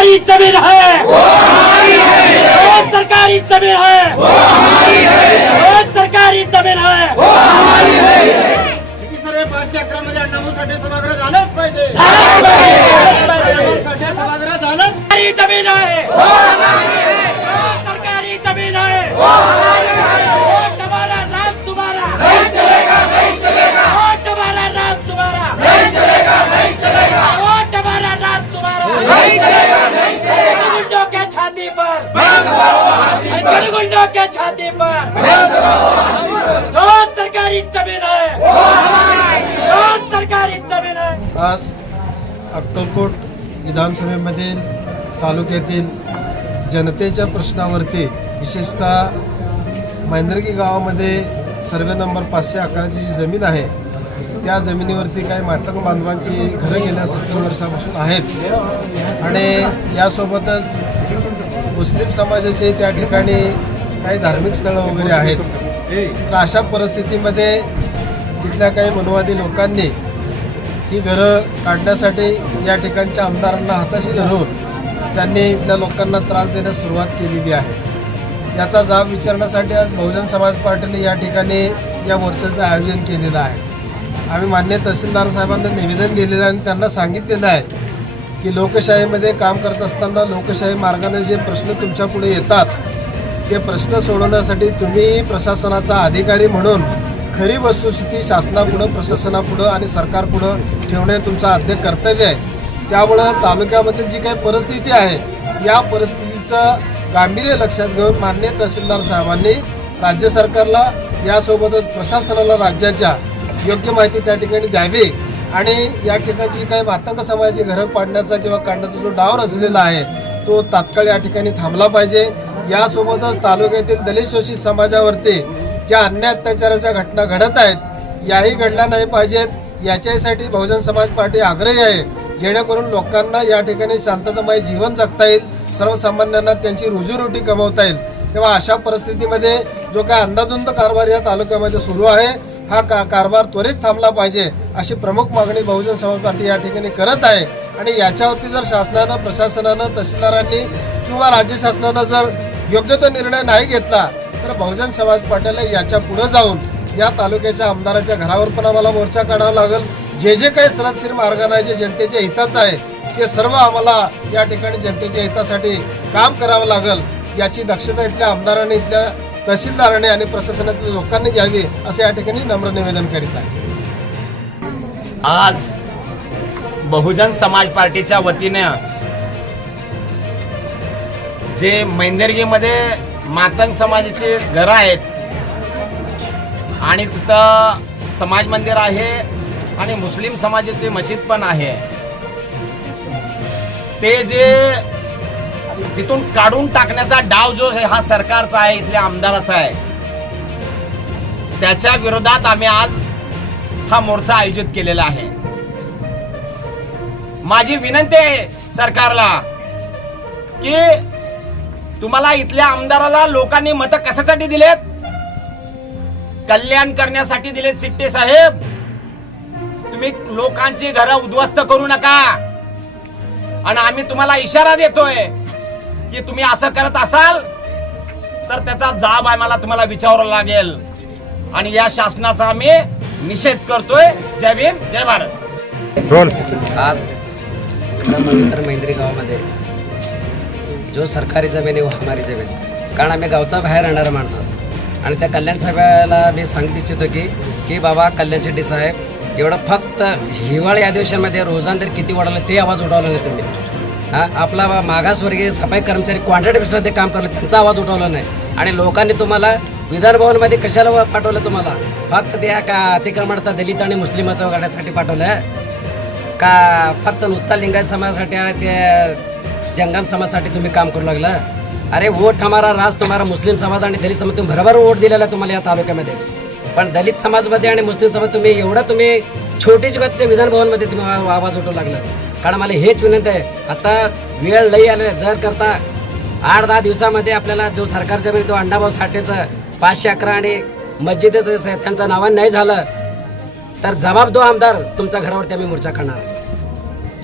जमीन है। वो सरकारी जमीन है। वो सरकारी जमीन है। सिटी सर्वे पाचशे अकरा मध्ये अण्णाभाऊ साठे सभागृह झालंच पाहिजे. अण्णाभाऊ साठे सभागृह झालंच सरकारी जमीन है। वो सरकारी जमीन है। छाती पर। जो सरकारी जमीन है जो सरकारी जमीन है आज अक्कलकोट विधानसभेमधील तालुक्यातील जनतेच्या प्रश्नावरती विशेषतः मैंदर्गी गावामध्ये सर्वे नंबर पाचशे अकराची जी जमीन आहे त्या जमिनीवरती काही मातक बांधवांची घरं गेल्या सत्तर वर्षापासून आहेत. आणि यासोबतच मुस्लिम समाजाचे त्या ठिकाणी काही धार्मिक स्थळं वगैरे आहेत. तर अशा परिस्थितीमध्ये इथल्या काही मनवादी लोकांनी ही घरं काढण्यासाठी या ठिकाणच्या आमदारांना हाताशी धरून त्यांनी इथल्या लोकांना त्रास देण्यास सुरुवात केलेली आहे. याचा जाब विचारण्यासाठी आज बहुजन समाज पार्टीने या ठिकाणी या मोर्चाचं आयोजन केलेलं आहे. आम्ही मान्य तहसीलदार साहेबांना निवेदन लिहिलेलं आहे आणि त्यांना सांगितलेलं आहे की लोकशाहीमध्ये काम करत असताना लोकशाही मार्गाने जे प्रश्न तुमच्यापुढे येतात ते प्रश्न सोडवण्यासाठी तुम्ही प्रशासनाचा अधिकारी म्हणून खरी वस्तुस्थिती शासनापुढं प्रशासनापुढं आणि सरकारपुढं ठेवणे तुमचं आद्य कर्तव्य आहे. त्यामुळं तालुक्यामध्ये जी काही परिस्थिती आहे या परिस्थितीचं गांभीर्य लक्षात घेऊन मान्य तहसीलदार साहेबांनी राज्य सरकारला यासोबतच प्रशासनाला राज्याच्या योग्य माहिती त्या ठिकाणी द्यावी आणि या ठिकाणची काही मातंग समाजाची घरं पाडण्याचा किंवा काढण्याचा जो डाव रचलेला आहे तो तात्काळ या ठिकाणी थांबला पाहिजे. यासोबतच तालुक्यातील दलित शोषित समाजावरती ज्या अन्याय अत्याचाराच्या घटना घडत आहेत याही घडल्या नाही पाहिजेत. याच्यासाठी बहुजन समाज पार्टी आग्रही आहे जेणेकरून लोकांना या ठिकाणी शांततामय जीवन जगता येईल. सर्वसामान्यांना त्यांची रोजीरोटी कमवता येईल. तेव्हा अशा परिस्थितीमध्ये जो काय अंदाधुंद कारभार या तालुक्यामध्ये सुरू आहे हा का कारभार त्वरित थांबला पाहिजे अशी प्रमुख मागणी बहुजन समाज पार्टी या ठिकाणी करत आहे. आणि याच्यावरती जर शासनानं प्रशासनानं तहसीलदारांनी किंवा राज्य शासनानं जर योग्य तो निर्णय नाही घेतला तर बहुजन समाज पाटील याच्यापुढे जाऊन या तालुक्याच्या आमदाराच्या घरावर पण आम्हाला मोर्चा काढावा लागेल. जे जे काही सनदशीर मार्गाने आहे जे जनतेच्या हिताचं आहे ते सर्व आम्हाला या ठिकाणी जनतेच्या हितासाठी काम करावं लागेल. याची दक्षता इथल्या आमदारांनी इथल्या तहसीलदारांनी आणि प्रशासनातील लोकांनी घ्यावी असं या ठिकाणी नम्र निवेदन करीत आहे. आज बहुजन समाज पार्टीच्या वतीनं जे मैंदर्गीमध्ये मातंग समाजाचे घरं आहेत आणि तिथं समाज मंदिर आहे आणि मुस्लिम समाजाची मशीद पण आहे. ते जे तिथून काढून टाकण्याचा डाव जो आहे हा सरकारचा आहे इथल्या आमदाराचा आहे. त्याच्या विरोधात आम्ही आज हा मोर्चा आयोजित केलेला आहे. माझी विनंती आहे सरकारला की तुम्हाला इथल्या आमदाराला लोकांनी मतं कशासाठी दिलेत? कल्याण करण्यासाठी दिलेत सिट्टे साहेब. तुम्ही लोकांची घरं उद्ध्वस्त करू नका. आणि आम्ही तुम्हाला इशारा देतोय की तुम्ही असं करत असाल तर त्याचा जाब आम्हाला तुम्हाला विचारावा लागेल. आणि या शासनाचा आम्ही निषेध करतोय. जय भीम जय भारत. आज खरं म्हणलं तर मैंद्री गावामध्ये जो सरकारी जमीन आहे व हमारी जमीन. कारण आम्ही गावचा बाहेर राहणारं माणसं. आणि त्या कल्याण साहेबाला मी सांगित इच्छितो की की बाबा कल्याण शेट्टी साहेब एवढं फक्त हिवाळी अधिवेशनामध्ये रोजांतर किती वाढवलं ते आवाज उठवला नाही तुम्ही. हां आपला बा- मागासवर्गीय सफाई कर्मचारी क्वांटिटी बेसमध्ये काम करलं त्यांचा आवाज उठवला नाही. आणि लोकांनी तुम्हाला विधानभवनमध्ये कशाला पाठवलं तुम्हाला? फक्त त्या का अतिक्रमणता दलित आणि मुस्लिमाचं वगळण्यासाठी पाठवलं का फक्त नुसता लिंगायत समाजासाठी आणि ते जंगम समाजासाठी तुम्ही काम करू लागला? अरे वोट हमारा राज तुम्हाला मुस्लिम समाज आणि दलित समाज तुम्ही भरभर वोट दिलेला आहे तुम्हाला या तालुक्यामध्ये. पण दलित समाजमध्ये आणि मुस्लिम समाज तुम्ही एवढं तुम्ही छोटीच गोष्ट ते विधान भवनमध्ये तुम्ही आवाज उठवू लागला. कारण मला हेच विनंती आहे आता वेळ लई आले जर करता आठ दहा दिवसामध्ये आपल्याला जो सरकारच्या जमीन तो अण्णाभाऊ साठेचं पाचशे अकरा आणि मस्जिदेचं त्यांचं नावान नाही झालं तर जबाब दो आमदार तुमच्या घरावरती आम्ही मोर्चा करणार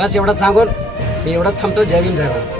बस एवढं सांगून मी एवढं थांबतो. जय भीम जय